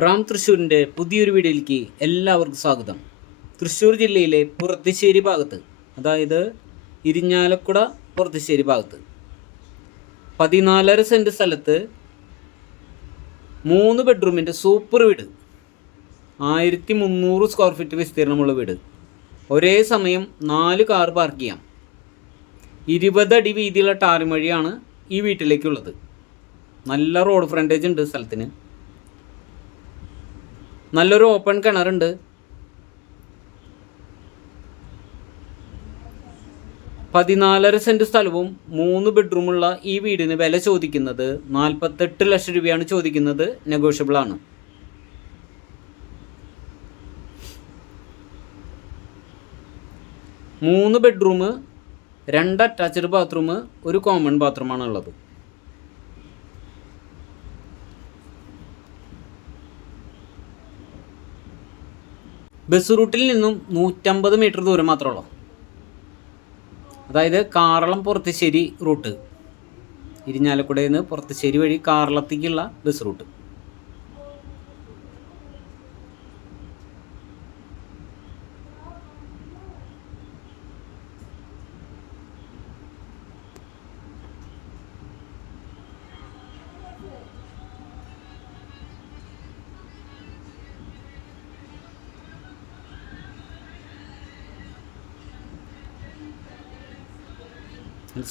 റാം തൃശ്ശൂരിന്റെ പുതിയൊരു വീഡിയോയിലേക്ക് എല്ലാവർക്കും സ്വാഗതം. തൃശ്ശൂർ ജില്ലയിലെ പുറത്തിശ്ശേരി ഭാഗത്ത് അതായത് ഇരിഞ്ഞാലക്കുട പുറത്തിശ്ശേരി ഭാഗത്ത്. പതിനാലര സെന്റ് സ്ഥലത്ത് മൂന്ന് ബെഡ്റൂമിന്റെ സൂപ്പർ വീട്. ആയിരത്തി മുന്നൂറ് സ്ക്വയർ ഫീറ്റ് വിസ്തീർണമുള്ള വീട്. ഒരേ സമയം നാല് കാർ പാർക്ക് ചെയ്യാം. ഇരുപതടി വീതിയുള്ള ടാറിമഴിയാണ് ഈ വീട്ടിലേക്കുള്ളത്. നല്ല റോഡ് ഫ്രണ്ടേജ് ഉണ്ട് സ്ഥലത്തിന്. നല്ലൊരു ഓപ്പൺ കിണറുണ്ട്. പതിനാലര സെന്റ് സ്ഥലവും മൂന്ന് ബെഡ്റൂമുള്ള ഈ വീടിന് വില ചോദിക്കുന്നത് നാൽപ്പത്തെട്ട് ലക്ഷം രൂപയാണ് ചോദിക്കുന്നത് നെഗോഷ്യബിൾ ആണ്. മൂന്ന് ബെഡ്റൂം രണ്ട് അറ്റാച്ച്ഡ് ബാത്റൂം ഒരു കോമൺ ബാത്റൂമാണ് ഉള്ളത് ബസ് റൂട്ടിൽ നിന്നും നൂറ്റമ്പത് മീറ്റർ ദൂരം മാത്രമേ ഉള്ളൂ. അതായത് കാറളം പുറത്തുശ്ശേരി റൂട്ട്. ഇരിഞ്ഞാലക്കുടയിൽ നിന്ന് പുറത്തുശ്ശേരി വഴി കാറളത്തേക്കുള്ള ബസ് റൂട്ട്.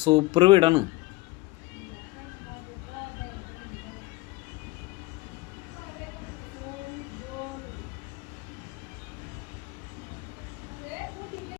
സൂപ്പർ വീടാണ്.